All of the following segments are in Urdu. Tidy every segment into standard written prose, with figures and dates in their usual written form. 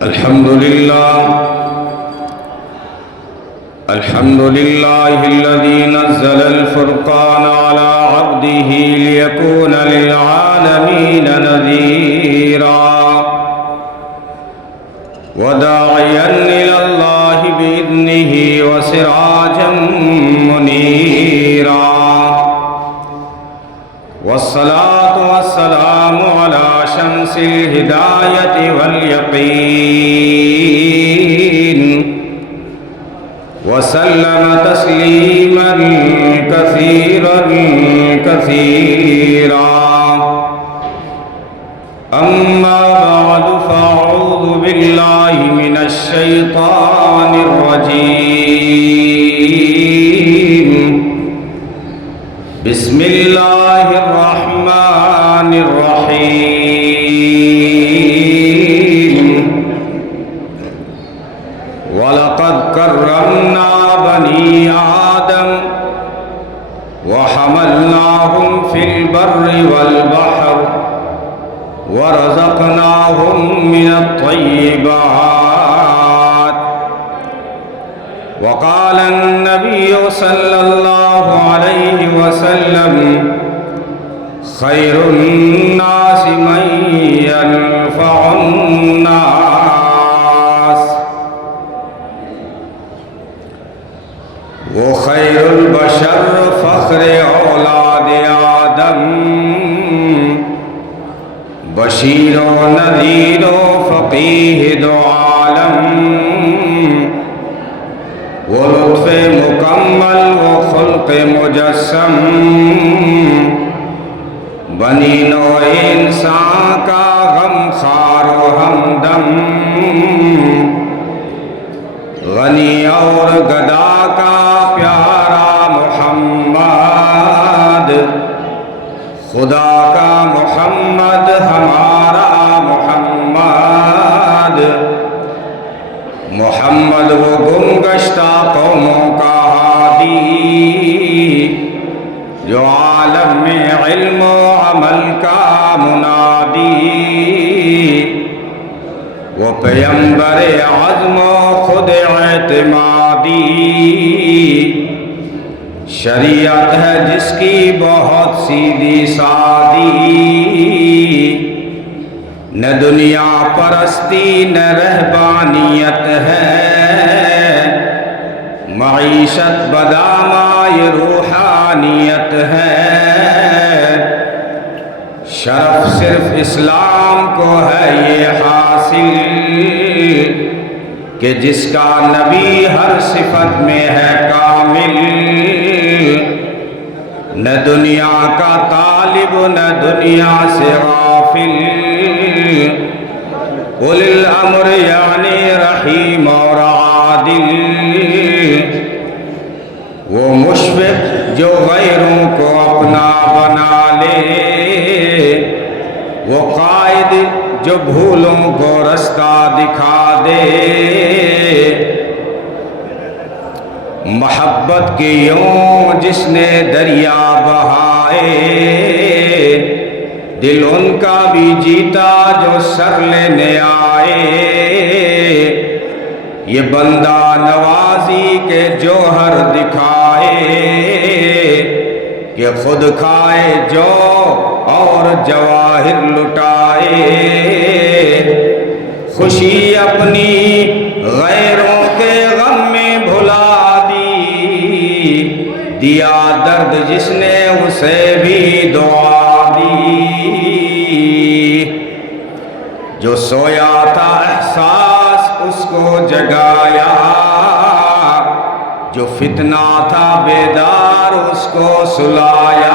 الحمد لله الذي نزل الفرقان على عبده ليكون للعالمين نذيرا وداعيا إلى الله بإذنه وسراجا منيرا والصلاة والسلام على شمس الهداية واليقين وسلم تسليما كثيرا أما بعد فأعوذ بالله من الشيطان الرجيم بسم الله الرحمن الرحيم ولقد كرمنا بني آدم وحملناهم في البر والبحر ورزقناهم من الطيبات وقال النبي صلى الله عليه وسلم خير الناس من ينفع الناس وخير البشر فخر اولاد آدم بشیر و نذیر و فقیہ دو عالم وہ لطف مکمل و خلق مجسم بنی نوع انسان کا غم خار و ہمدم غنی اور گدا کا پیارا محمد خدا کا محمد ہمارا محمد محمد وہ گم گشتہ قوموں کا ہادی جو عالم میں علم و عمل کا منادی وہ پیمبر عزم و خود اعتمادی شریعت ہے جس کی بہت سیدھی سادی نہ دنیا پرستی نہ رہبانیت ہے معیشت بدامائے روحانیت ہے شرف صرف اسلام کو ہے یہ حاصل کہ جس کا نبی ہر صفت میں ہے کامل نہ دنیا کا طالب نہ دنیا سے غافل اولی الامر یعنی رحیم اور عادل وہ مشفق جو غیروں کو اپنا بنا لے وہ قائد جو بھولوں کو رستہ دکھا دے محبت کے یوں جس نے دریا بہائے دل ان کا بھی جیتا جو سر لینے آئے یہ بندہ نوازی کے جوہر دکھائے کہ خود کھائے جو اور جواہر لٹائے خوشی اپنی غیروں کے غم میں بھلا دیا درد جس نے اسے بھی دعا دی جو سویا تھا احساس اس کو جگایا جو فتنہ تھا بیدار اس کو سلایا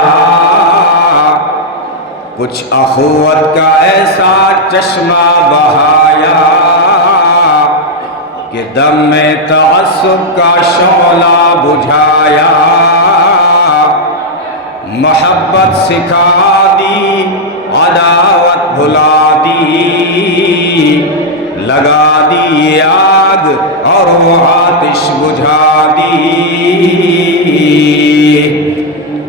کچھ اخوت کا ایسا چشمہ بہایا کہ دم میں تعصب کا شعلہ بجھایا محبت سکھا دی عداوت بھلا دی لگا دی آگ اور وہ آتش بجھا دی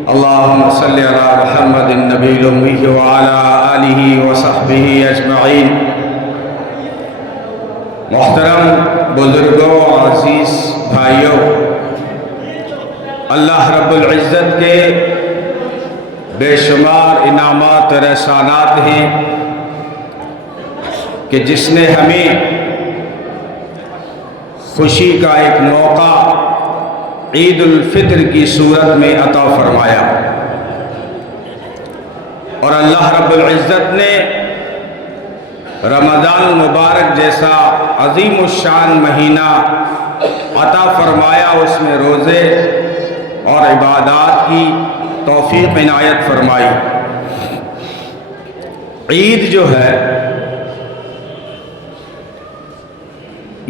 اللہم صلی علی محمد النبی الأمی وعلی آلہ وصحبہ اجمعین محترم بزرگوں، عزیز بھائیوں، اللہ رب العزت کے بے شمار انعامات اور احسانات ہیں کہ جس نے ہمیں خوشی کا ایک موقع عید الفطر کی صورت میں عطا فرمایا، اور اللہ رب العزت نے رمضان المبارک جیسا عظیم الشان مہینہ عطا فرمایا، اس میں روزے اور عبادات کی توفیق عنایت فرمائی۔ عید جو ہے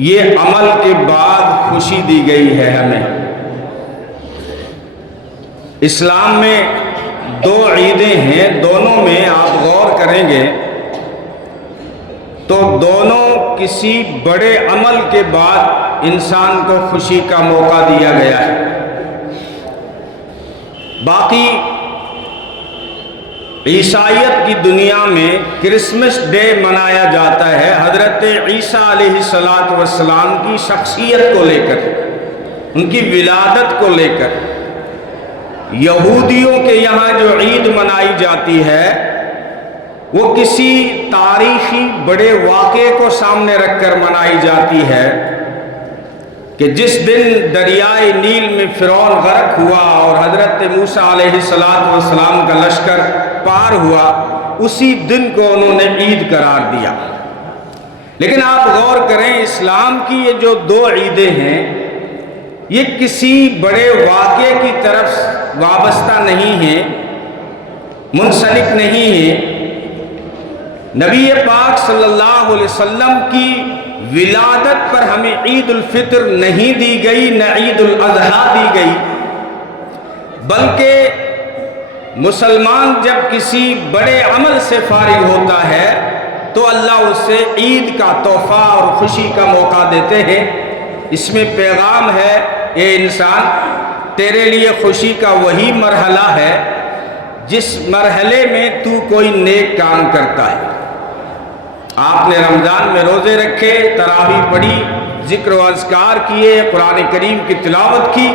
یہ عمل کے بعد خوشی دی گئی ہے ہمیں۔ اسلام میں دو عیدیں ہیں، دونوں میں آپ غور کریں گے تو دونوں کسی بڑے عمل کے بعد انسان کو خوشی کا موقع دیا گیا ہے۔ باقی عیسائیت کی دنیا میں کرسمس ڈے منایا جاتا ہے حضرت عیسیٰ علیہ السلام کی شخصیت کو لے کر، ان کی ولادت کو لے کر۔ یہودیوں کے یہاں جو عید منائی جاتی ہے وہ کسی تاریخی بڑے واقعے کو سامنے رکھ کر منائی جاتی ہے کہ جس دن دریائے نیل میں فرعون غرق ہوا اور حضرت موسیٰ علیہ السلام کا لشکر پار ہوا، اسی دن کو انہوں نے عید قرار دیا۔ لیکن آپ غور کریں، اسلام کی یہ جو دو عیدیں ہیں یہ کسی بڑے واقعے کی طرف وابستہ نہیں ہیں، منسلک نہیں ہیں۔ نبی پاک صلی اللہ علیہ وسلم کی ولادت پر ہمیں عید الفطر نہیں دی گئی، نہ عید الاضحیٰ دی گئی، بلکہ مسلمان جب کسی بڑے عمل سے فارغ ہوتا ہے تو اللہ اسے عید کا تحفہ اور خوشی کا موقع دیتے ہیں۔ اس میں پیغام ہے، اے انسان، تیرے لیے خوشی کا وہی مرحلہ ہے جس مرحلے میں تو کوئی نیک کام کرتا ہے۔ آپ نے رمضان میں روزے رکھے، تراویح پڑھی، ذکر و اذکار کیے، قرآن کریم کی تلاوت کی۔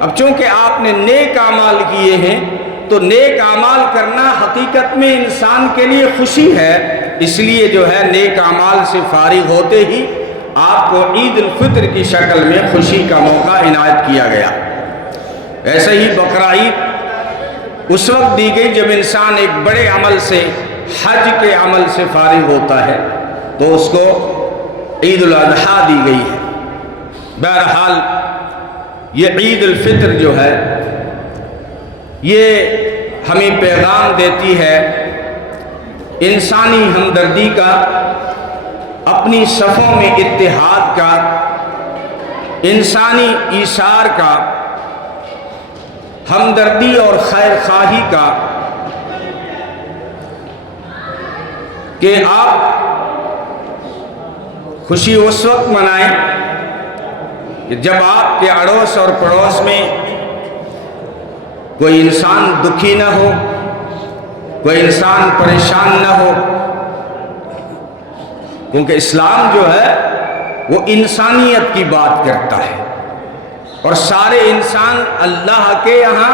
اب چونکہ آپ نے نیک اعمال کیے ہیں تو نیک اعمال کرنا حقیقت میں انسان کے لیے خوشی ہے، اس لیے جو ہے نیک اعمال سے فارغ ہوتے ہی آپ کو عید الفطر کی شکل میں خوشی کا موقع عنایت کیا گیا۔ ایسے ہی بقرہ عید اس وقت دی گئی جب انسان ایک بڑے عمل سے، حج کے عمل سے فارغ ہوتا ہے تو اس کو عید الاضحیٰ دی گئی ہے۔ بہرحال یہ عید الفطر جو ہے یہ ہمیں پیغام دیتی ہے انسانی ہمدردی کا، اپنی صفوں میں اتحاد کا، انسانی ایثار کا، ہمدردی اور خیر خواہی کا، کہ آپ خوشی اس وقت منائیں کہ جب آپ کے اڑوس اور پڑوس میں کوئی انسان دکھی نہ ہو، کوئی انسان پریشان نہ ہو، کیونکہ اسلام جو ہے وہ انسانیت کی بات کرتا ہے، اور سارے انسان اللہ کے یہاں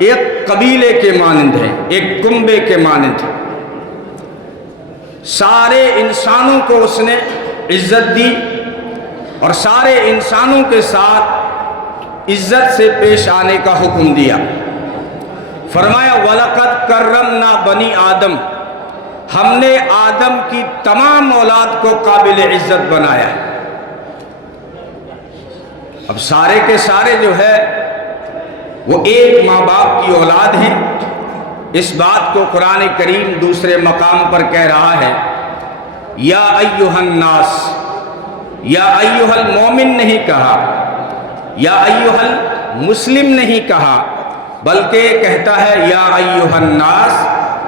ایک قبیلے کے مانند ہیں، ایک کنبے کے مانند ہیں۔ سارے انسانوں کو اس نے عزت دی اور سارے انسانوں کے ساتھ عزت سے پیش آنے کا حکم دیا۔ فرمایا وَلَقَدْ كَرَّمْنَا بَنِي آدم، ہم نے آدم کی تمام اولاد کو قابل عزت بنایا ہے۔ اب سارے کے سارے جو ہے وہ ایک ماں باپ کی اولاد ہیں۔ اس بات کو قرآن کریم دوسرے مقام پر کہہ رہا ہے، یا ایہا الناس، یا ایہا المومن نہیں کہا، یا ایہا المسلم نہیں کہا، بلکہ کہتا ہے یا ایہا الناس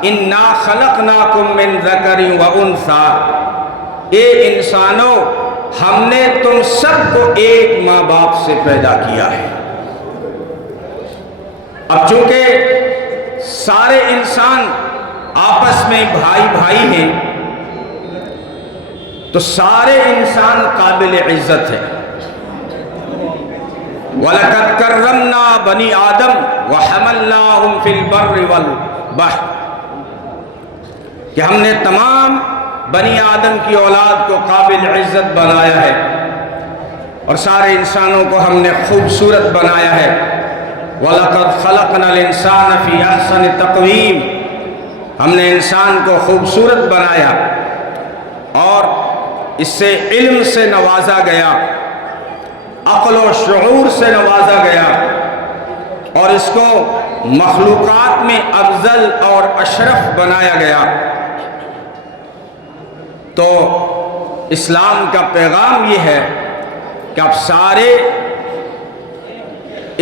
انا خلقناکم من ذکر و انثی، اے انسانوں ہم نے تم سب کو ایک ماں باپ سے پیدا کیا ہے۔ اب چونکہ سارے انسان آپس میں بھائی بھائی ہیں تو سارے انسان قابل عزت ہے۔ وَلَقَدْ كَرَّمْنَا بَنِي آدَمَ وَحَمَلْنَاهُمْ فِي الْبَرِّ وَالْبَحْرِ، کہ ہم نے تمام بنی آدم کی اولاد کو قابل عزت بنایا ہے، اور سارے انسانوں کو ہم نے خوبصورت بنایا ہے۔ وَلَقَدْ خَلَقْنَا الْإِنسَانَ فِي أَحْسَنِ تَقْوِيمٍ، ہم نے انسان کو خوبصورت بنایا اور اس سے علم سے نوازا گیا، عقل و شعور سے نوازا گیا، اور اس کو مخلوقات میں افضل اور اشرف بنایا گیا۔ تو اسلام کا پیغام یہ ہے کہ آپ سارے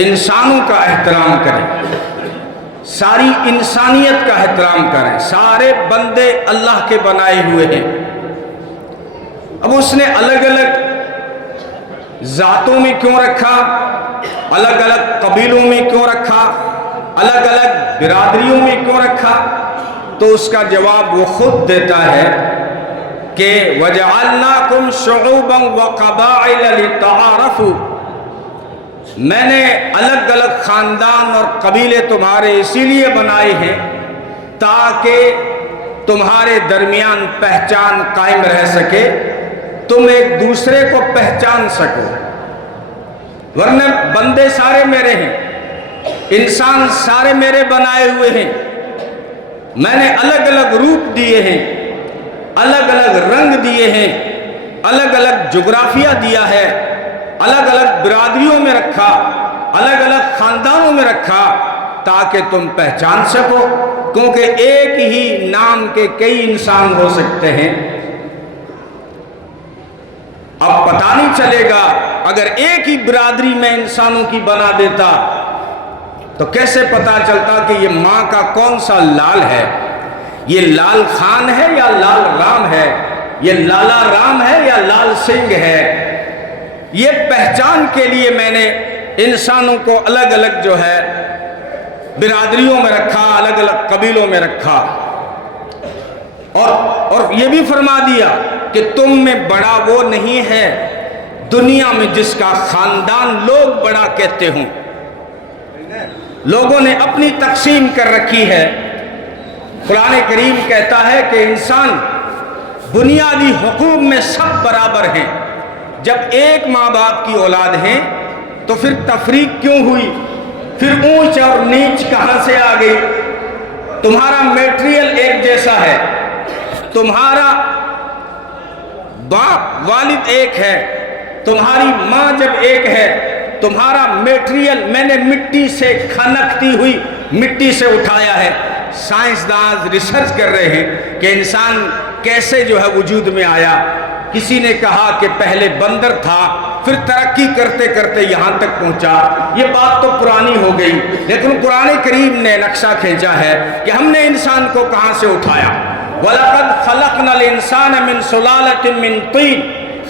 انسانوں کا احترام کریں، ساری انسانیت کا احترام کریں۔ سارے بندے اللہ کے بنائے ہوئے ہیں۔ اب اس نے الگ الگ ذاتوں میں کیوں رکھا، الگ الگ قبیلوں میں کیوں رکھا، الگ الگ برادریوں میں کیوں رکھا؟ تو اس کا جواب وہ خود دیتا ہے کہ وَجَعَلْنَاكُمْ شُعُوبًا وَقَبَائِلَ لِتَعَارَفُوا، میں نے الگ الگ خاندان اور قبیلے تمہارے اسی لیے بنائے ہیں تاکہ تمہارے درمیان پہچان قائم رہ سکے، تم ایک دوسرے کو پہچان سکو۔ ورنہ بندے سارے میرے ہیں، انسان سارے میرے بنائے ہوئے ہیں، میں نے الگ الگ روپ دیے ہیں، الگ الگ رنگ دیے ہیں، الگ الگ جغرافیہ دیا ہے، الگ الگ برادریوں میں رکھا، الگ الگ خاندانوں میں رکھا تاکہ تم پہچان سکو، کیونکہ ایک ہی نام کے کئی انسان ہو سکتے ہیں۔ اب پتہ نہیں چلے گا اگر ایک ہی برادری میں انسانوں کی بنا دیتا تو کیسے پتہ چلتا کہ یہ ماں کا کون سا لال ہے، یہ لال خان ہے یا لال رام ہے، یہ لالا رام ہے یا لال سنگھ ہے۔ یہ پہچان کے لیے میں نے انسانوں کو الگ الگ جو ہے برادریوں میں رکھا، الگ الگ قبیلوں میں رکھا، اور یہ بھی فرما دیا کہ تم میں بڑا وہ نہیں ہے دنیا میں جس کا خاندان لوگ بڑا کہتے ہوں۔ لوگوں نے اپنی تقسیم کر رکھی ہے۔ قرآن کریم کہتا ہے کہ انسان بنیادی حقوق میں سب برابر ہیں۔ جب ایک ماں باپ کی اولاد ہیں تو پھر تفریق کیوں ہوئی؟ پھر اونچ اور نیچ کہاں سے آ گئی؟ تمہارا میٹریل ایک جیسا ہے، تمہارا باپ والد ایک ہے، تمہاری ماں جب ایک ہے، تمہارا میٹریل میں نے مٹی سے کھنکتی ہوئی مٹی سے اٹھایا ہے۔ سائنسداں ریسرچ کر رہے ہیں کہ انسان کیسے جو ہے وجود میں آیا۔ کسی نے کہا کہ پہلے بندر تھا، پھر ترقی کرتے کرتے یہاں تک پہنچا۔ یہ بات تو پرانی ہو گئی، لیکن قرآن کریم نے نقشہ کھینچا ہے کہ ہم نے انسان کو کہاں سے اٹھایا۔ وَلَقَدْ خَلَقْنَا الْإِنسَانَ مِنْ صُلَالَةٍ مِنْ طِينٍ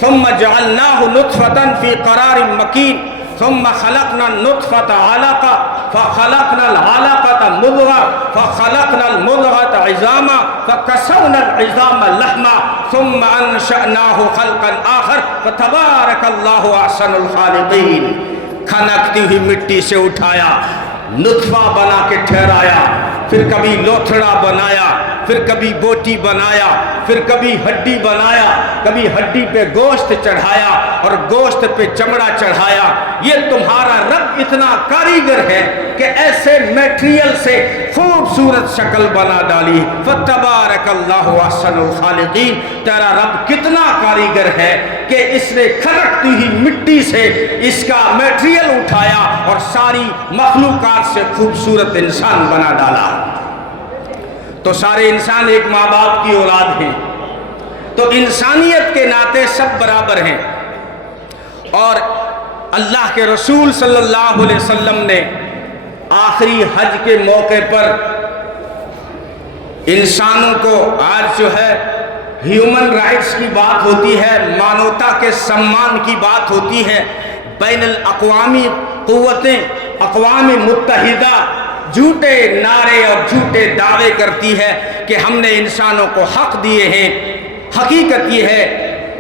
ثُمَّ جَعَلْنَاهُ نُطْفَةً فِي قَرَارٍ مَكِينٍ ثم خلقنا النطفة علقة فخلقنا العلقة مضغة فخلقنا المضغة عظاما فكسونا العظام لحما ثم أنشأناه خلقا آخر فتبارك الله أحسن الخالقين۔ کھنکتی ہوئی مٹی سے اٹھایا، نطفہ بنا کے ٹھہرایا، پھر کبھی لوتھڑا بنایا، پھر کبھی بوٹی بنایا، پھر کبھی ہڈی بنایا، کبھی ہڈی پہ گوشت چڑھایا اور گوشت پہ چمڑا چڑھایا۔ یہ تمہارا رب اتنا کاریگر ہے کہ ایسے میٹریل سے خوبصورت شکل بنا ڈالی۔ فتبارک اللہ احسن الخالقین، تیرا رب کتنا کاریگر ہے کہ اس نے کھنکتی ہوئی مٹی سے اس کا میٹریل اٹھایا اور ساری مخلوقات سے خوبصورت انسان بنا ڈالا۔ تو سارے انسان ایک ماں باپ کی اولاد ہیں، تو انسانیت کے ناطے سب برابر ہیں۔ اور اللہ کے رسول صلی اللہ علیہ وسلم نے آخری حج کے موقع پر انسانوں کو، آج جو ہے ہیومن رائٹس کی بات ہوتی ہے، مانوتا کے سمان کی بات ہوتی ہے، بین الاقوامی قوتیں، اقوام متحدہ جھوٹے نعرے اور جھوٹے دعوے کرتی ہے کہ ہم نے انسانوں کو حق دیے ہیں۔ حقیقت یہ ہے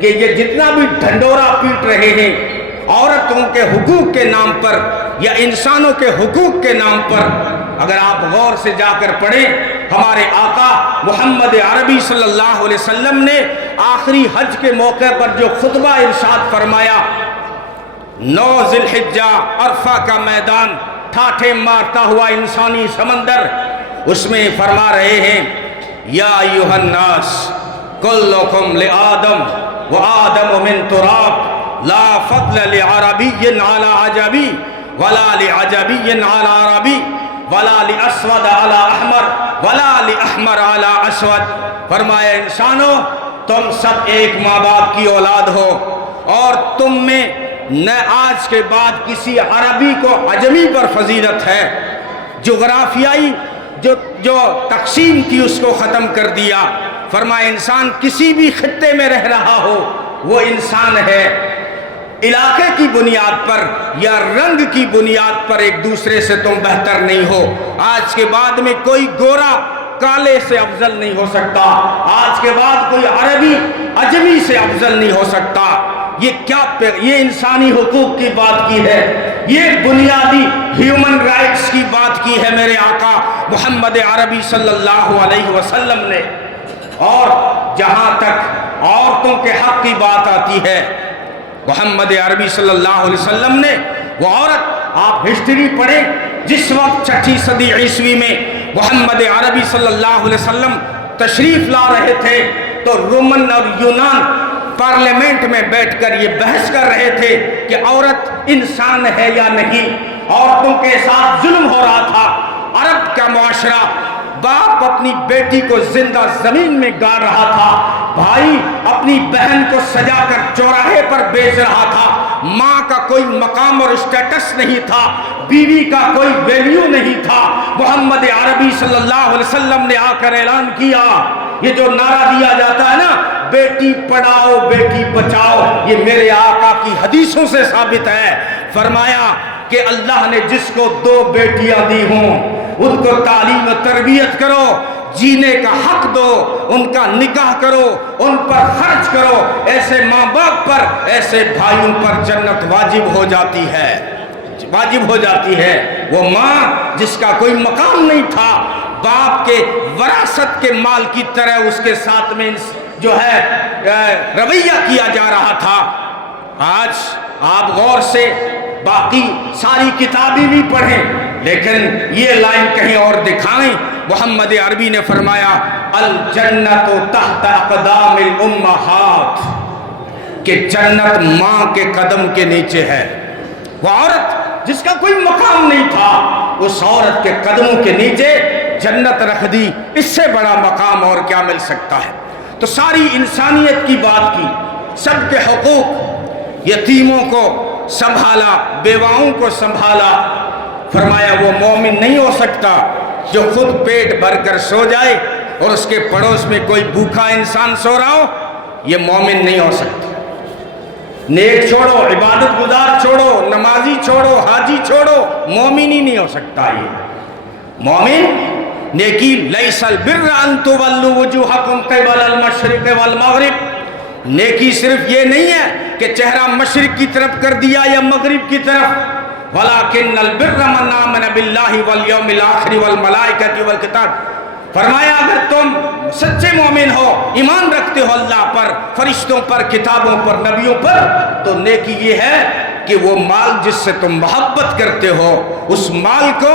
کہ یہ جتنا بھی ڈھنڈورا پیٹ رہے ہیں عورتوں کے حقوق کے نام پر یا انسانوں کے حقوق کے نام پر، اگر آپ غور سے جا کر پڑھیں، ہمارے آقا محمد عربی صلی اللہ علیہ وسلم نے آخری حج کے موقع پر جو خطبہ ارشاد فرمایا، 9 ذی الحجہ عرفہ کا میدان، ٹھاٹھے مارتا ہوا انسانی سمندر، اس میں فرما رہے ہیں یا ایھا الناس کلکم لآدم وآدم من تراب لا فضل لعربی علی عجمی ولا لعجمی علی عربی ولا لاسود علی احمر ولا لاحمر علی اسود۔ فرمایا انسانوں، تم سب ایک ماں باپ کی اولاد ہو، اور تم میں نہ آج کے بعد کسی عربی کو عجمی پر فضیلت ہے۔ جغرافیائی جو تقسیم تھی اس کو ختم کر دیا۔ فرمایا انسان کسی بھی خطے میں رہ رہا ہو وہ انسان ہے، علاقے کی بنیاد پر یا رنگ کی بنیاد پر ایک دوسرے سے تم بہتر نہیں ہو۔ آج کے بعد میں کوئی گورا کالے سے افضل نہیں ہو سکتا، آج کے بعد کوئی عربی عجمی سے افضل نہیں ہو سکتا۔ یہ انسانی حقوق کی بات کی ہے، یہ بنیادی ہیومن رائٹس کی بات کی ہے میرے آقا محمد عربی صلی اللہ علیہ وسلم نے۔ اور جہاں تک عورتوں کے حق کی بات آتی ہے، محمد عربی صلی اللہ علیہ وسلم نے وہ عورت، آپ ہسٹری پڑھیں، جس وقت 6 صدی عیسوی میں محمد عربی صلی اللہ علیہ وسلم تشریف لا رہے تھے تو رومن اور یونان پارلیمنٹ میں بیٹھ کر یہ بحث کر رہے تھے کہ عورت انسان ہے یا نہیں۔ عورتوں کے ساتھ ظلم ہو رہا تھا۔ عرب کا معاشرہ، باپ اپنی بیٹی کو زندہ زمین میں گاڑ رہا تھا، بھائی اپنی بہن کو سجا کر چوراہے پر بیچ رہا تھا، ماں کا کوئی مقام اور اسٹیٹس نہیں تھا، بیوی کا کوئی ویلیو نہیں تھا۔ محمد عربی صلی اللہ علیہ وسلم نے آ کر اعلان کیا، یہ جو نعرہ دیا جاتا ہے نا، بیٹی پڑھاؤ بیٹی بچاؤ، یہ میرے آقا کی حدیثوں سے ثابت ہے۔ فرمایا کہ اللہ نے جس کو 2 بیٹیاں دی ہوں ان کو تعلیم و تربیت کرو، جینے کا حق دو، ان کا نکاح کرو، ان پر خرچ کرو، ایسے ماں باپ پر، ایسے بھائیوں پر جنت واجب ہو جاتی ہے، واجب ہو جاتی ہے۔ وہ ماں جس کا کوئی مقام نہیں تھا، باپ کے وراثت کے مال کی طرح اس کے ساتھ میں جو ہے رویہ کیا جا رہا تھا۔ آج آپ غور سے باقی ساری کتابیں بھی پڑھیں، لیکن یہ لائن کہیں اور دکھائیں۔ محمد عربی نے فرمایا الجنت تحت اقدام الامہات، کہ جنت ماں کے قدم کے نیچے ہے۔ وہ عورت جس کا کوئی مقام نہیں تھا، اس عورت کے قدموں کے نیچے جنت رکھ دی، اس سے بڑا مقام اور کیا مل سکتا ہے؟ تو ساری انسانیت کی بات کی، سب کے حقوق، یتیموں کو سنبھالا، بیواؤں کو سنبھالا۔ فرمایا وہ مومن نہیں ہو سکتا جو خود پیٹ بھر کر سو جائے اور اس کے پڑوس میں کوئی بھوکا انسان سو رہا ہو، یہ مومن نہیں ہو سکتا۔ نیک چھوڑو، عبادت گزار چھوڑو، نمازی چھوڑو، حاجی چھوڑو، مومن ہی نہیں ہو سکتا۔ یہ مومن نیکی لیس البر ان تولوا وجوہکم قبل المشرق والمغرب، نیکی صرف یہ نہیں ہے کہ چہرہ مشرق کی طرف کر دیا یا مغرب کی طرف، ولیکن البر من آمن باللہ والیوم الآخر والملائکۃ والکتاب۔ فرمایا اگر تم سچے مومن ہو، ایمان رکھتے ہو اللہ پر، فرشتوں پر، کتابوں پر، نبیوں پر، تو نیکی یہ ہے کہ وہ مال جس سے تم محبت کرتے ہو، اس مال کو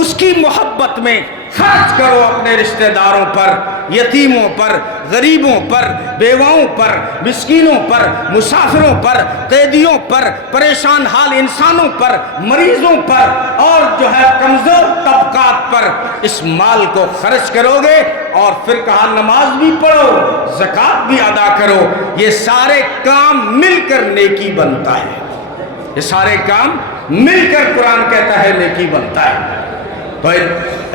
اس کی محبت میں خرچ کرو، اپنے رشتہ داروں پر، یتیموں پر، غریبوں پر، بیواؤں پر، مسکینوں پر، مسافروں پر، قیدیوں پر، پریشان حال انسانوں پر، مریضوں پر، اور جو ہے کمزور طبقات پر اس مال کو خرچ کرو گے۔ اور پھر کہا نماز بھی پڑھو، زکوٰۃ بھی ادا کرو، یہ سارے کام مل کر نیکی بنتا ہے، یہ سارے کام مل کر قرآن کہتا ہے نیکی بنتا ہے۔ تو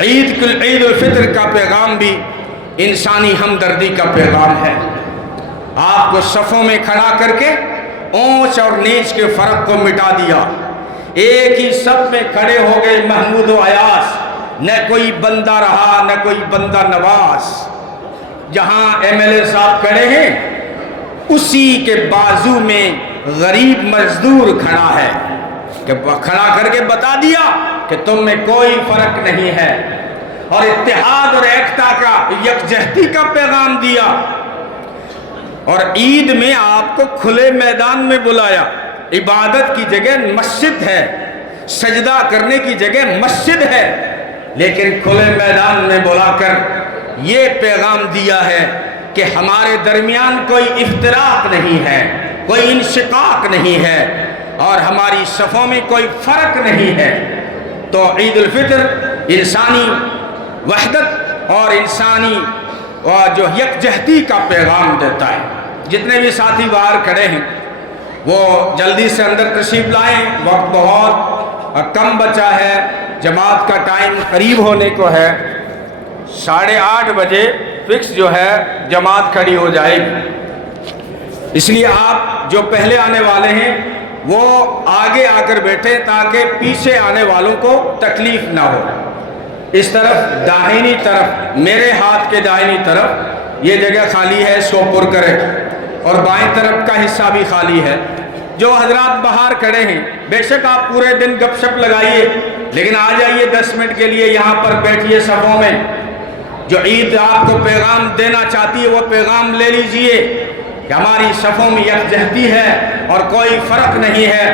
عید الفطر کا پیغام بھی انسانی ہمدردی کا پیغام ہے۔ آپ کو صفوں میں کھڑا کر کے اونچ اور نیچ کے فرق کو مٹا دیا، ایک ہی صف میں کھڑے ہو گئے محمود و ایاز، نہ کوئی بندہ رہا نہ کوئی بندہ نواز۔ جہاں ایم ایل اے صاحب کھڑے ہیں اسی کے بازو میں غریب مزدور کھڑا ہے، کہ کھڑا کر کے بتا دیا کہ تم میں کوئی فرق نہیں ہے، اور اتحاد اور ایکتا کا، یکجہتی کا پیغام دیا۔ اور عید میں آپ کو کھلے میدان میں بلایا، عبادت کی جگہ مسجد ہے، سجدہ کرنے کی جگہ مسجد ہے، لیکن کھلے میدان میں بلا کر یہ پیغام دیا ہے کہ ہمارے درمیان کوئی افتراق نہیں ہے، کوئی انشقاق نہیں ہے، اور ہماری صفوں میں کوئی فرق نہیں ہے۔ تو عید الفطر انسانی وحدت اور انسانی جو یکجہتی کا پیغام دیتا ہے۔ جتنے بھی ساتھی باہر کھڑے ہیں وہ جلدی سے اندر تشریف لائیں، وقت بہت کم بچا ہے، جماعت کا ٹائم قریب ہونے کو ہے، 8:30 بجے فکس جو ہے جماعت کھڑی ہو جائے گی۔ اس لیے آپ جو پہلے آنے والے ہیں وہ آگے آ کر بیٹھیں تاکہ پیچھے آنے والوں کو تکلیف نہ ہو۔ اس طرف داہنی طرف، میرے ہاتھ کے داہنی طرف یہ جگہ خالی ہے، اس کو پر کرے، اور بائیں طرف کا حصہ بھی خالی ہے۔ جو حضرات باہر کھڑے ہیں بے شک آپ پورے دن گپ شپ لگائیے، لیکن آ جائیے 10 منٹ کے لیے یہاں پر بیٹھیے صفوں میں۔ جو عید آپ کو پیغام دینا چاہتی ہے وہ پیغام لے لیجئے کہ ہماری صفوں میں یکجہتی ہے اور کوئی فرق نہیں ہے،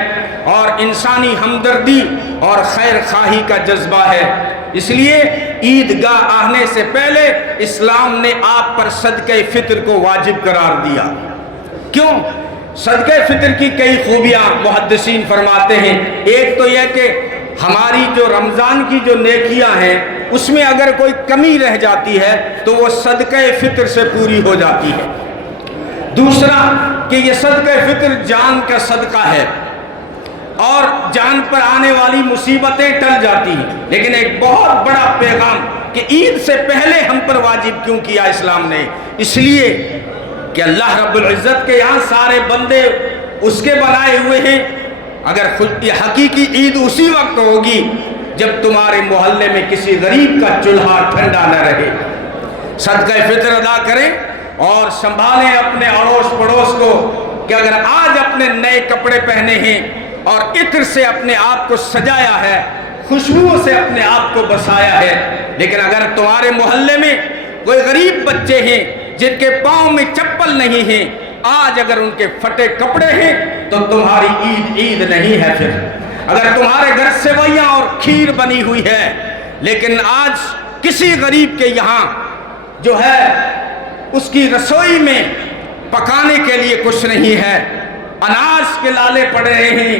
اور انسانی ہمدردی اور خیر خواہی کا جذبہ ہے۔ اس لیے عیدگاہ آنے سے پہلے اسلام نے آپ پر صدقہ فطر کو واجب قرار دیا۔ کیوں؟ صدقہ فطر کی کئی خوبیاں محدثین فرماتے ہیں۔ ایک تو یہ کہ ہماری جو رمضان کی جو نیکیاں ہیں اس میں اگر کوئی کمی رہ جاتی ہے تو وہ صدقہ فطر سے پوری ہو جاتی ہے۔ دوسرا کہ یہ صدقہ فطر جان کا صدقہ ہے اور جان پر آنے والی مصیبتیں ٹل جاتی ہیں۔ لیکن ایک بہت بڑا پیغام کہ عید سے پہلے ہم پر واجب کیوں کیا اسلام نے؟ اس لیے کہ اللہ رب العزت کے یہاں سارے بندے اس کے بنائے ہوئے ہیں۔ اگر یہ حقیقی عید اسی وقت ہوگی جب تمہارے محلے میں کسی غریب کا چولہا ٹھنڈا نہ رہے۔ صدقہ فطر ادا کریں اور سنبھالیں اپنے اڑوس پڑوس کو کہ اگر آج اپنے نئے کپڑے پہنے ہیں اور عطر سے اپنے آپ کو سجایا ہے، خوشبوؤں سے اپنے آپ کو بسایا ہے، لیکن اگر تمہارے محلے میں کوئی غریب بچے ہیں جن کے پاؤں میں چپل نہیں ہیں، آج اگر ان کے پھٹے کپڑے ہیں تو تمہاری عید عید نہیں ہے۔ پھر اگر تمہارے گھر سیویاں اور کھیر بنی ہوئی ہے لیکن آج کسی غریب کے یہاں جو ہے اس کی رسوئی میں پکانے کے لیے کچھ نہیں ہے، اناج کے لالے پڑ رہے ہیں،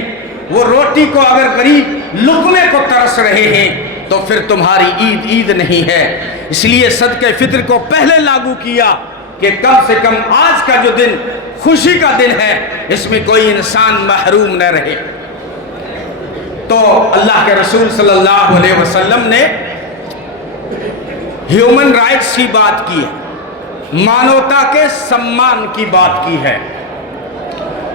وہ روٹی کو اگر غریب لقمے کو ترس رہے ہیں تو پھر تمہاری عید عید نہیں ہے۔ اس لیے صدقہ فطر کو پہلے لاگو کیا کہ کم سے کم آج کا جو دن خوشی کا دن ہے اس میں کوئی انسان محروم نہ رہے۔ تو اللہ کے رسول صلی اللہ علیہ وسلم نے ہیومن رائٹس کی بات کی ہے، مانوتا کے سمان کی بات کی ہے،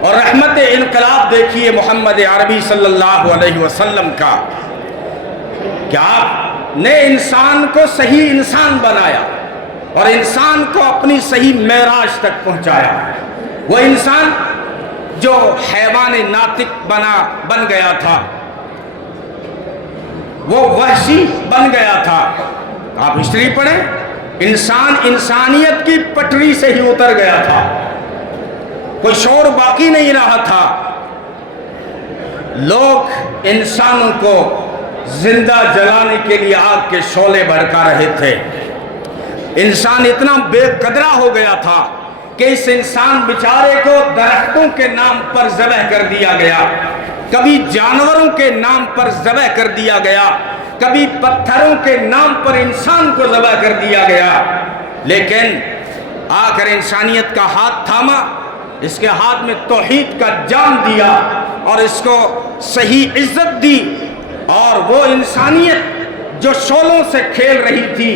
اور رحمت انقلاب دیکھیے محمد عربی صلی اللہ علیہ وسلم کا کہ آپ نے انسان کو صحیح انسان بنایا اور انسان کو اپنی صحیح معراج تک پہنچایا۔ وہ انسان جو حیوان ناطق بن گیا تھا، وہ وحشی بن گیا تھا۔ آپ ہسٹری پڑھیں، انسان انسانیت کی پٹری سے ہی اتر گیا تھا، کوئی شعور باقی نہیں رہا تھا۔ لوگ انسانوں کو زندہ جلانے کے لیے آگ کے شعلے بھڑکا رہے تھے۔ انسان اتنا بے قدرہ ہو گیا تھا کہ اس انسان بیچارے کو درختوں کے نام پر ذبح کر دیا گیا، کبھی جانوروں کے نام پر ذبح کر دیا گیا، کبھی پتھروں کے نام پر انسان کو ذبح کر دیا گیا۔ لیکن آ کر انسانیت کا ہاتھ تھاما، اس کے ہاتھ میں توحید کا جام دیا اور اس کو صحیح عزت دی، اور وہ انسانیت جو شعلوں سے کھیل رہی تھی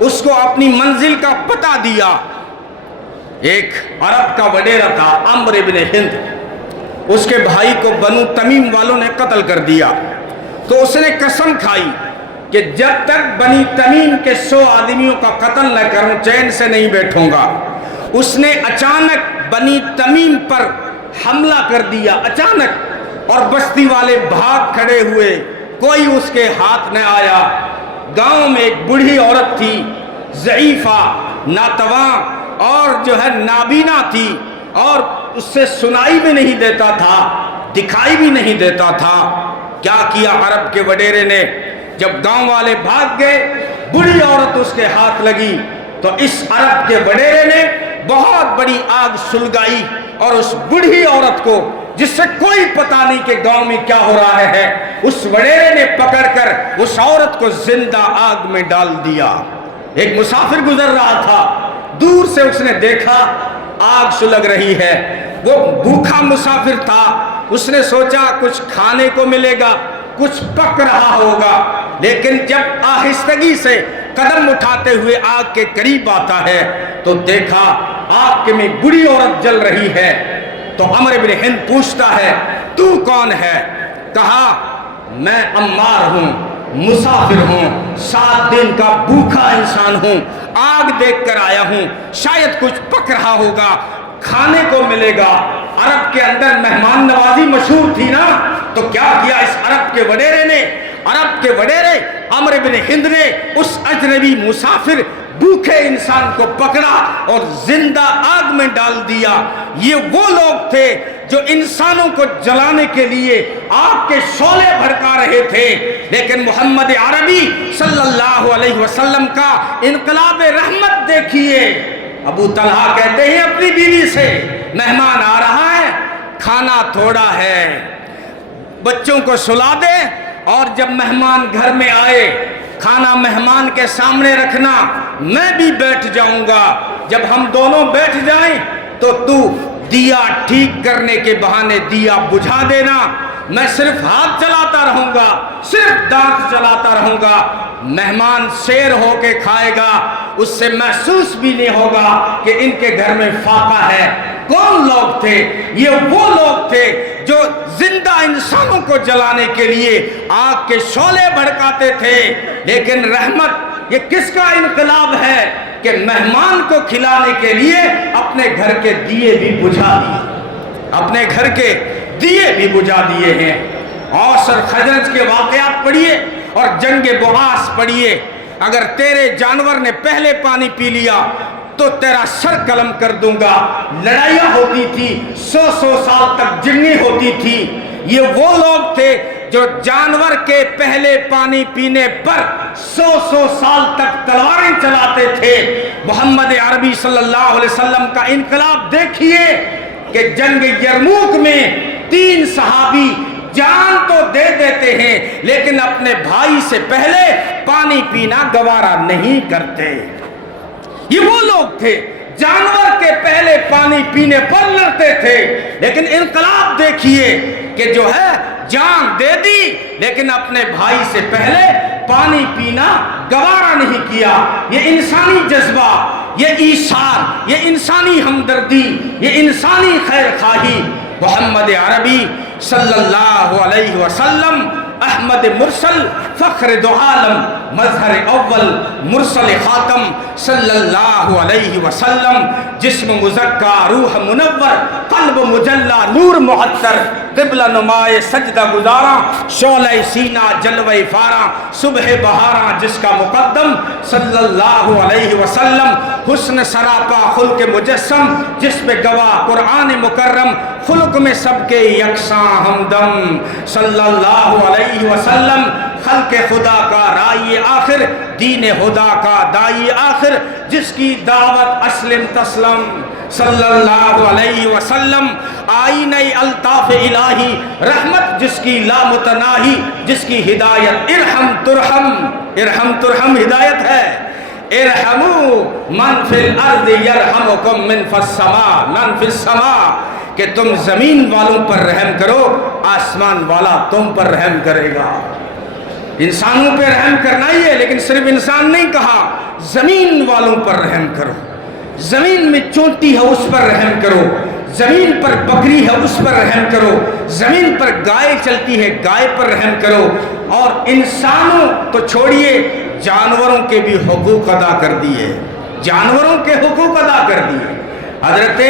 اس کو اپنی منزل کا پتہ دیا۔ ایک عرب کا وڈیرا تھا عمرو ابن ہند، اس کے بھائی کو بنو تمیم والوں نے قتل کر دیا، تو اس نے قسم کھائی کہ جب تک بنی تمیم کے 100 آدمیوں کا قتل نہ کروں چین سے نہیں بیٹھوں گا۔ اس نے اچانک بنی تمیم پر حملہ کر دیا اچانک، اور بستی والے بھاگ کھڑے ہوئے، کوئی اس کے ہاتھ نہ آیا۔ گاؤں میں ایک بوڑھی عورت تھی، ضعیفہ، ناتواں اور جو ہے نابینا تھی، اور اس سے سنائی بھی نہیں دیتا تھا، دکھائی بھی نہیں دیتا تھا۔ کیا کیا عرب کے وڈیرے نے؟ جب گاؤں والے بھاگ گئے، بوڑھی عورت اس کے ہاتھ لگی، تو اس عرب کے وڈیرے نے بہت بڑی آگ سلگائی، اور اس بوڑھی عورت کو، جس سے کوئی پتہ نہیں کہ گاؤں میں کیا ہو رہا ہے، اس وڈیرے نے پکڑ کر اس عورت کو زندہ آگ میں ڈال دیا۔ ایک مسافر گزر رہا تھا، دور سے اس نے دیکھا آگ سلگ رہی ہے، وہ بھوکا مسافر تھا، اس نے سوچا کچھ کھانے کو ملے گا، کچھ پک رہا ہوگا، لیکن جب آہستگی سے قدم اٹھاتے ہوئے آگ کے قریب آتا ہے تو دیکھا آگ میں بڑی عورت جل رہی ہے۔ تو عمرو بن ہند پوچھتا ہے تو کون ہے؟ کہا میں عمار ہوں، مسافر ہوں، 7 دن کا بھوکا انسان ہوں، آگ دیکھ کر آیا ہوں، شاید کچھ پک رہا ہوگا، کھانے کو ملے گا۔ عرب کے اندر مہمان نوازی مشہور تھی نا، تو کیا کیا اس عرب کے وڈیرے نے؟ عرب کے وڈیرے عمرو بن ہند نے اس اجنبی مسافر بھوکے انسان کو پکڑا اور زندہ آگ میں ڈال دیا۔ یہ وہ لوگ تھے جو انسانوں کو جلانے کے لیے آگ کے شعلے بھڑکا رہے تھے، لیکن محمد عربی صلی اللہ علیہ وسلم کا انقلاب رحمت دیکھیے۔ ابو طلحہ کہتے ہیں اپنی بیوی سے، مہمان آ رہا ہے، کھانا تھوڑا ہے، بچوں کو سلا دے، اور جب مہمان گھر میں آئے کھانا مہمان کے سامنے رکھنا، میں بھی بیٹھ جاؤں گا، جب ہم دونوں بیٹھ جائیں تو دیا ٹھیک کرنے کے بہانے دیا بجھا دینا، میں صرف ہاتھ چلاتا رہوں گا، صرف دانت چلاتا رہوں گا، مہمان شیر ہو کے کھائے گا، اس سے محسوس بھی نہیں ہوگا کہ ان کے گھر میں فاقہ ہے۔ کون لوگ تھے؟ یہ وہ لوگ تھے جو زندہ انسانوں کو جلانے کے لیے آگ کے شعلے بھڑکاتے تھے۔ لیکن رحمت یہ کس کا انقلاب ہے کہ مہمان کو کھلانے کے لیے اپنے گھر کے دیے بھی بجھا دیے، اپنے گھر کے دیے بھی بجھا دیے ہیں۔ اوس اور خزرج کے واقعات پڑھیے اور جنگ بعاث پڑھیے۔ اگر تیرے جانور نے پہلے پانی پی لیا تو تیرا سر قلم کر دوں گا۔ لڑائیاں ہوتی تھی، 100 سال تک جنگیں ہوتی تھی۔ یہ وہ لوگ تھے جو جانور کے پہلے پانی پینے پر 100 سال تک تلواریں چلاتے تھے۔ محمد عربی صلی اللہ علیہ وسلم کا انقلاب دیکھیے کہ جنگ یرموک میں 3 صحابی جان تو دے دیتے ہیں لیکن اپنے بھائی سے پہلے پانی پینا گوارا نہیں کرتے۔ یہ وہ لوگ تھے جانور کے پہلے پانی پینے پر لڑتے تھے، لیکن انقلاب دیکھیے کہ جو ہے جان دے دی لیکن اپنے بھائی سے پہلے پانی پینا گوارا نہیں کیا۔ یہ انسانی جذبہ، یہ ایثار، یہ انسانی ہمدردی، یہ انسانی خیر خواہی۔ محمد عربی صلی اللہ علیہ وسلم احمد مرسل فخر دو عالم مظہر اول مرسل خاتم صلی اللہ علیہ وسلم، جسم مزکا روح منور قلب مجلہ نور معطر قبلہ نمائے سجدہ گزارا شعلہ سینہ جلوہ فارا صبح بہارا جس کا مقدم صلی اللہ علیہ وسلم، حسن سراپا خلق مجسم جس پہ گواہ قرآن مکرم، خلق میں سب کے یکساں ہمدم صلی اللہ علیہ وسلم، خلق خدا کا رائی آخر، دین خدا کا دائی آخر، جس کی دعوت اسلم تسلم صلی اللہ علیہ وسلم، آئینہ الطاف الہی رحمت جس کی لا متناہی، جس کی ہدایت ارحم ترحم، ارحم ترحم ہدایت ہے۔ ارحموا من فی الارض یرحمکم من فی السماء، من فی السماء، کہ تم زمین والوں پر رحم کرو آسمان والا تم پر رحم کرے گا۔ انسانوں پہ رحم کرنا ہی ہے، لیکن صرف انسان نہیں کہا، زمین والوں پر رحم کرو، زمین میں چونٹی ہے اس پر رحم کرو، زمین پر بکری ہے اس پر رحم کرو، زمین پر گائے چلتی ہے گائے پر رحم کرو، اور انسانوں تو چھوڑیے جانوروں کے بھی حقوق ادا کر دیے، جانوروں کے حقوق ادا کر دیے۔ حضرت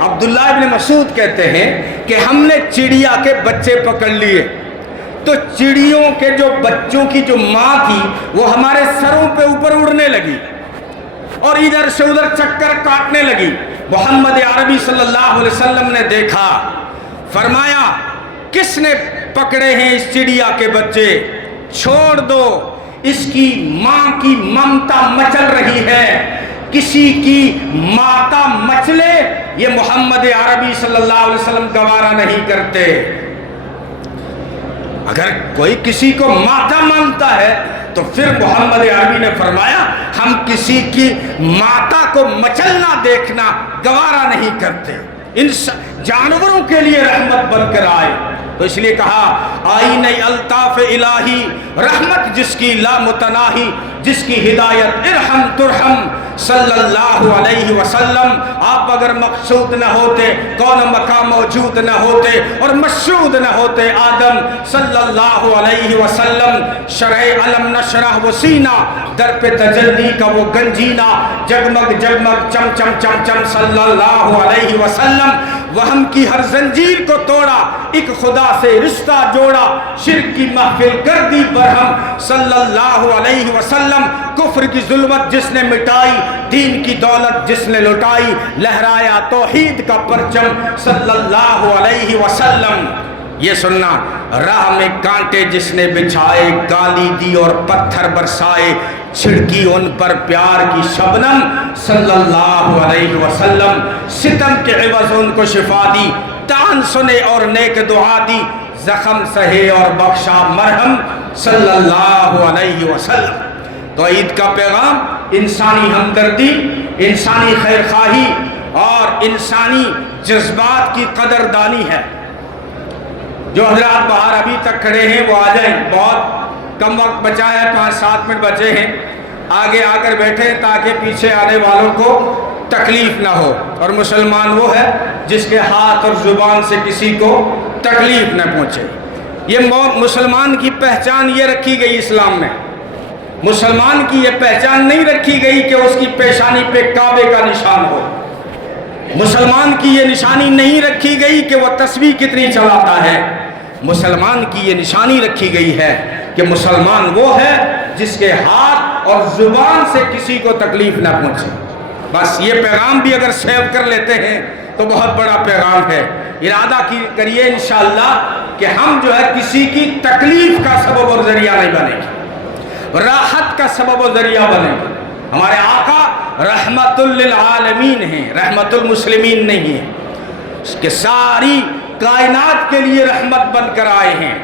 عبداللہ ابن مسعود کہتے ہیں کہ ہم نے چڑیا کے بچے پکڑ لیے، تو چڑیوں کے جو بچوں کی جو ماں تھی وہ ہمارے سروں پہ اوپر اڑنے لگی اور ادھر سے ادھر چکر کاٹنے لگی۔ محمد عربی صلی اللہ علیہ وسلم نے دیکھا، فرمایا کس نے پکڑے ہیں اس چڑیا کے بچے؟ چھوڑ دو، اس کی ماں کی ممتا مچل رہی ہے، کسی کی ماتا مچلے یہ محمد عربی صلی اللہ علیہ وسلم گوارا نہیں کرتے۔ اگر کوئی کسی کو ماتا مانتا ہے تو پھر محمد عربی نے فرمایا ہم کسی کی ماتا کو مچلنا دیکھنا گوارا نہیں کرتے، ان جانوروں کے لیے رحمت بن کر آئے۔ تو اس لیے کہا آئین الطاف الہی، رحمت جس کی لا متناہی، جس کی ہدایت ارحم ترحم صلی اللہ علیہ وسلم۔ آپ اگر مقصود نہ ہوتے، کون مقام موجود نہ ہوتے اور مشہود نہ ہوتے آدم صلی اللہ علیہ وسلم۔ شرح علم نشرح و سینہ، در پہ تجلی کا وہ گنجینہ، جگمگ جگمگ چم چم چم چم صلی اللہ علیہ وسلم۔ وہم کی ہر زنجیر کو توڑا، ایک خدا سے رشتہ جوڑا، شرک کی محفل کر دی برہم صلی اللہ علیہ وسلم۔ کفر کی ظلمت جس نے مٹائی، دین کی دولت جس نے لٹائی، لہرایا توحید کا پرچم صلی اللہ علیہ وسلم۔ یہ سننا، راہ میں کانٹے جس نے بچھائے، گالی دی اور پتھر برسائے، چھڑکی ان پر پیار کی شبنم صلی اللہ علیہ وسلم۔ ستم کے عوض ان کو شفا دی، طعن سنے اور نیک دعا دی، زخم سہے اور بخشا مرہم صلی اللہ علیہ وسلم۔ تو عید کا پیغام انسانی ہمدردی، انسانی خیرخواہی اور انسانی جذبات کی قدردانی ہے۔ جو حضرات باہر ابھی تک کھڑے ہیں وہ آ جائیں، بہت کم وقت بچا ہے، 5-7 منٹ بچے ہیں، آگے آ کر بیٹھیں تاکہ پیچھے آنے والوں کو تکلیف نہ ہو۔ اور مسلمان وہ ہے جس کے ہاتھ اور زبان سے کسی کو تکلیف نہ پہنچے۔ یہ مسلمان کی پہچان یہ رکھی گئی اسلام میں، مسلمان کی یہ پہچان نہیں رکھی گئی کہ اس کی پیشانی پہ کعبے کا نشان ہو، مسلمان کی یہ نشانی نہیں رکھی گئی کہ وہ تسبیح کتنی چلاتا ہے، مسلمان کی یہ نشانی رکھی گئی ہے کہ مسلمان وہ ہے جس کے ہاتھ اور زبان سے کسی کو تکلیف نہ پہنچے۔ بس یہ پیغام بھی اگر سیو کر لیتے ہیں تو بہت بڑا پیغام ہے۔ ارادہ کریے انشاءاللہ کہ ہم جو ہے کسی کی تکلیف کا سبب اور ذریعہ نہیں بنیں گے، راحت کا سبب و ذریعہ بنیں گے۔ ہمارے آقا رحمت للعالمین ہیں، رحمت المسلمین نہیں ہیں، کہ ساری کائنات کے لیے رحمت بن کر آئے ہیں۔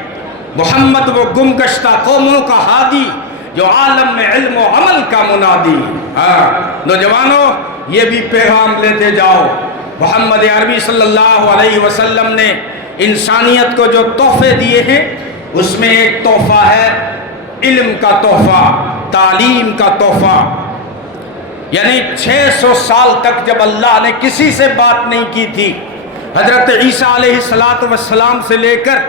محمد وہ گم گشتہ قوموں کا ہادی، جو عالم میں علم و عمل کا منادی۔ نوجوانوں یہ بھی پیغام لیتے جاؤ۔ محمد عربی صلی اللہ علیہ وسلم نے انسانیت کو جو تحفے دیے ہیں اس میں ایک تحفہ ہے علم کا تحفہ، تعلیم کا تحفہ۔ یعنی 600 سال تک جب اللہ نے کسی سے بات نہیں کی تھی، حضرت عیسیٰ علیہ السلام سے لے کر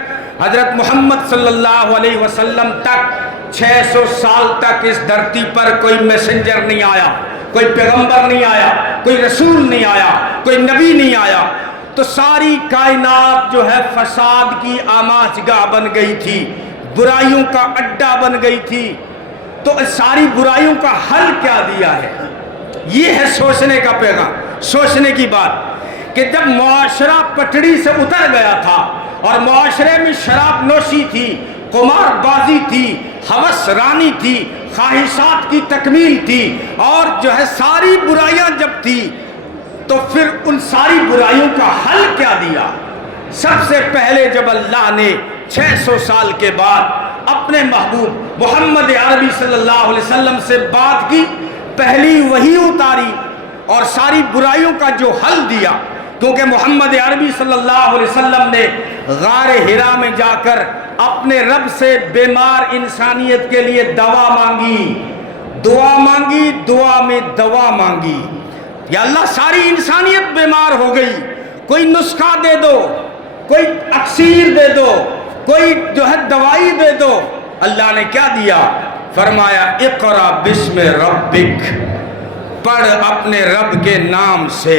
حضرت محمد صلی اللہ علیہ وسلم تک 600 سال تک اس دھرتی پر کوئی میسنجر نہیں آیا، کوئی پیغمبر نہیں آیا، کوئی رسول نہیں آیا، کوئی نبی نہیں آیا، تو ساری کائنات جو ہے فساد کی آماج گاہ بن گئی تھی، برائیوں کا اڈا بن گئی تھی۔ تو ساری برائیوں کا حل کیا دیا ہے؟ یہ ہے سوچنے کا پیغام، سوچنے کی بات، کہ جب معاشرہ پٹڑی سے اتر گیا تھا اور معاشرے میں شراب نوشی تھی، قمار بازی تھی، ہوس رانی تھی، خواہشات کی تکمیل تھی، اور جو ہے ساری برائیاں جب تھی، تو پھر ان ساری برائیوں کا حل کیا دیا؟ سب سے پہلے جب اللہ نے 600 سال کے بعد اپنے محبوب محمد عربی صلی اللہ علیہ وسلم سے بات کی، پہلی وحی اتاری اور ساری برائیوں کا جو حل دیا، کیونکہ محمد عربی صلی اللہ علیہ وسلم نے غار حرا میں جا کر اپنے رب سے بیمار انسانیت کے لیے دوا مانگی، دعا مانگی، دعا میں دوا مانگی۔ یا اللہ ساری انسانیت بیمار ہو گئی، کوئی نسخہ دے دو، کوئی اکسیر دے دو، کوئی جو ہے دوائی دے دو۔ اللہ نے کیا دیا؟ فرمایا اقرا بسم ربک، پڑھ اپنے رب کے نام سے۔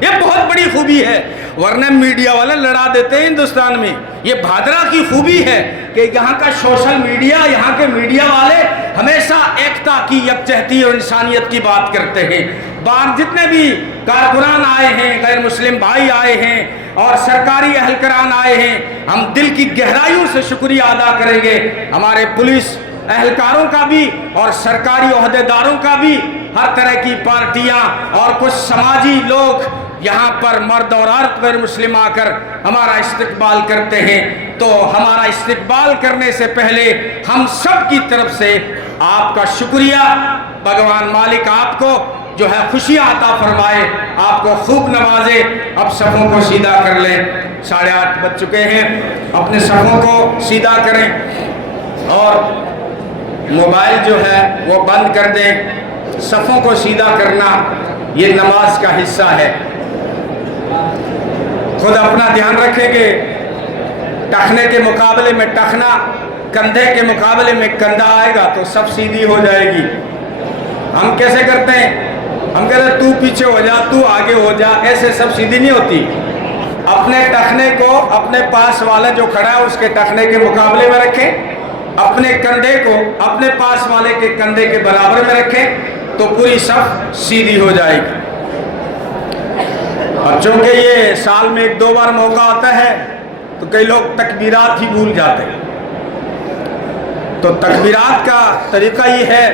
یہ بہت بڑی خوبی ہے، ورنہ میڈیا والے لڑا دیتے ہیں ہندوستان میں۔ یہ بھادرہ کی خوبی ہے کہ یہاں کا سوشل میڈیا، یہاں کے میڈیا والے ہمیشہ ایکتا کی، یکجہتی اور انسانیت کی بات کرتے ہیں۔ باہر جتنے بھی کارکنان آئے ہیں، غیر مسلم بھائی آئے ہیں اور سرکاری اہلکاران آئے ہیں، ہم دل کی گہرائیوں سے شکریہ ادا کریں گے ہمارے پولیس اہلکاروں کا بھی اور سرکاری عہدیداروں کا بھی، ہر طرح کی پارٹیاں اور کچھ سماجی لوگ یہاں پر مرد اور عورت غیر مسلم آ کر ہمارا استقبال کرتے ہیں۔ تو ہمارا استقبال کرنے سے پہلے ہم سب کی طرف سے آپ کا شکریہ، بھگوان مالک آپ کو جو ہے خوشیاں عطا فرمائے، آپ کو خوب نوازے۔ اب صفوں کو سیدھا کر لیں، 8:30 بج چکے ہیں، اپنے صفوں کو سیدھا کریں اور موبائل جو ہے وہ بند کر دیں۔ صفوں کو سیدھا کرنا یہ نماز کا حصہ ہے۔ خود اپنا دھیان رکھیں کہ ٹخنے کے مقابلے میں ٹخنا، کندھے کے مقابلے میں کندھا آئے گا تو سب سیدھی ہو جائے گی۔ ہم کیسے کرتے ہیں؟ ہم کہتے ہیں تو پیچھے ہو جا، تو آگے ہو جا، ایسے سب سیدھی نہیں ہوتی۔ اپنے ٹخنے کو اپنے پاس والا جو کھڑا ہے اس کے ٹخنے کے مقابلے میں رکھیں، اپنے کندھے کو اپنے پاس والے کے کندھے کے برابر میں رکھیں تو پوری صف سیدھی ہو جائے گی۔ اور چونکہ یہ سال میں 1-2 بار موقع آتا ہے تو کئی لوگ تکبیرات ہی بھول جاتے ہیں۔ تو تکبیرات کا طریقہ یہ ہے